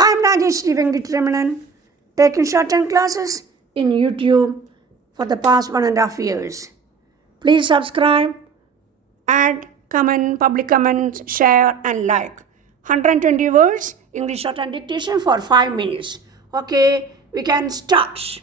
I am Rajeswary Venkitaramanan, taking shorthand classes in YouTube for the past 1.5 years. Please subscribe, add, comment, public comments, share and like. 120 words, English shorthand dictation for 5 minutes. Okay, we can start.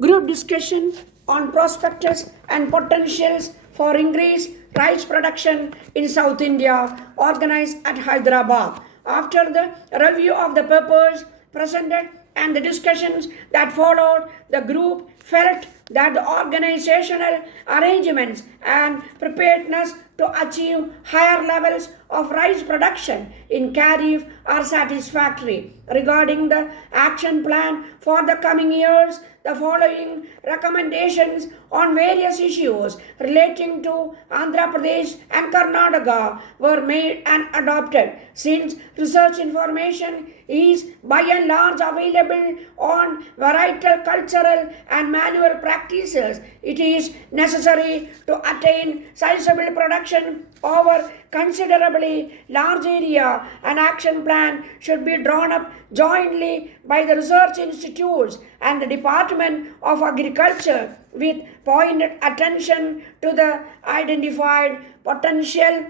Group discussion on prospectus and potentials for increased rice production in South India, organized at Hyderabad. After the review of the papers presented and the discussions that followed, the group felt that the organizational arrangements and preparedness to achieve higher levels of rice production in Kharif are satisfactory. Regarding the action plan for the coming years, the following recommendations on various issues relating to Andhra Pradesh and Karnataka were made and adopted. Since research information is by and large available on varietal, cultural and manual practices, it is necessary to attain sizable production over considerably large area. An action plan should be drawn up jointly by the research institutes and the Department of Agriculture with pointed attention to the identified potential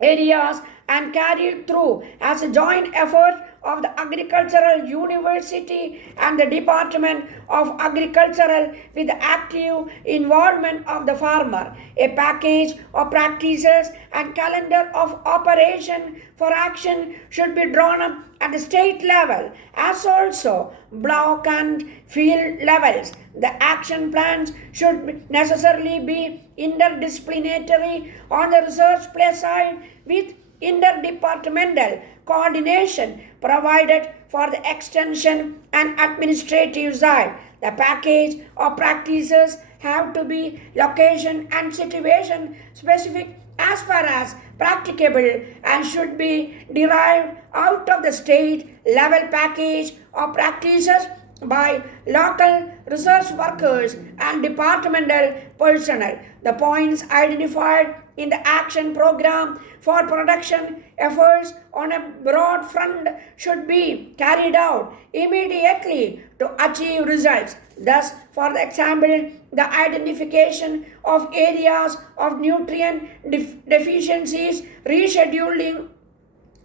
areas and carried through as a joint effort of the Agricultural University and the Department of Agricultural with the active involvement of the farmer. A package of practices and calendar of operation for action should be drawn up at the state level as also block and field levels. The action plans should necessarily be interdisciplinary on the research play side with interdepartmental coordination provided for the extension and administrative side. The package of practices have to be location and situation specific as far as practicable and should be derived out of the state level package of practices by local research workers and departmental personnel. The points identified in the action program for production efforts on a broad front should be carried out immediately to achieve results. Thus, for example, the identification of areas of nutrient deficiencies, rescheduling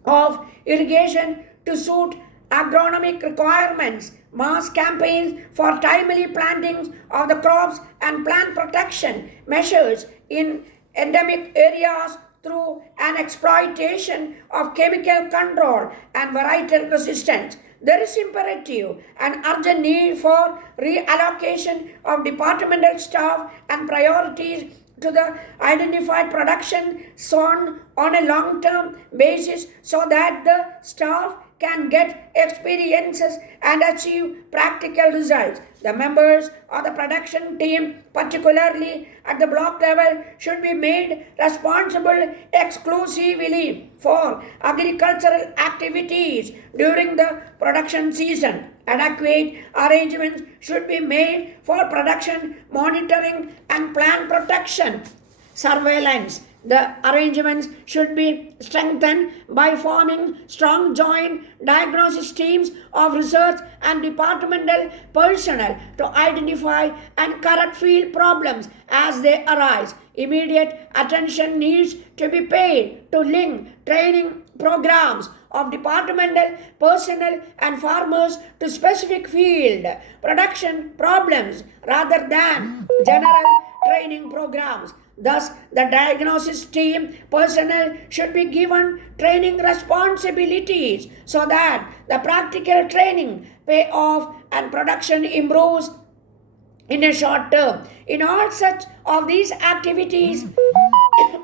of irrigation to suit agronomic requirements, mass campaigns for timely plantings of the crops and plant protection measures in endemic areas through an exploitation of chemical control and varietal resistance. There is imperative and urgent need for reallocation of departmental staff and priorities to the identified production zone on a long-term basis so that the staff can get experiences and achieve practical results. The members of the production team, particularly at the block level, should be made responsible exclusively for agricultural activities during the production season. Adequate arrangements should be made for production monitoring and plant protection surveillance. The arrangements should be strengthened by forming strong joint diagnosis teams of research and departmental personnel to identify and correct field problems as they arise. Immediate attention needs to be paid to link training programs of departmental personnel and farmers to specific field production problems rather than general training programs. Thus, the diagnosis team personnel should be given training responsibilities so that the practical training pay off and production improves in a short term. In all such of these activities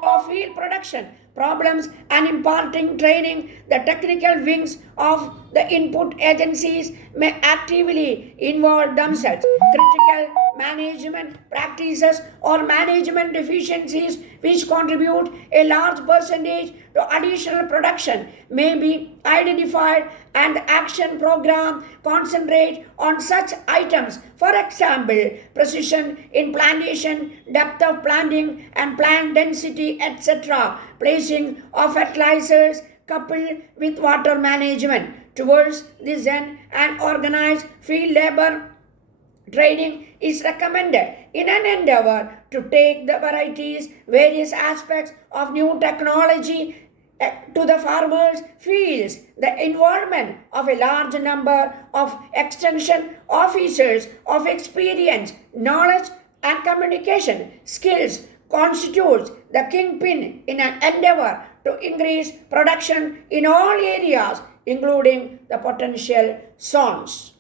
of field production problems and imparting training, the technical wings of the input agencies may actively involve themselves. Critical management practices or management deficiencies which contribute a large percentage to additional production may be identified and the action program concentrate on such items. For example, precision in plantation, depth of planting and plant density, etc. Placing of fertilizers, coupled with water management. Towards this end, an organized field labor training is recommended in an endeavor to take the various aspects of new technology to the farmers' fields. The involvement of a large number of extension officers of experience, knowledge, and communication skills constitutes the kingpin in an endeavor to increase production in all areas, including the potential zones.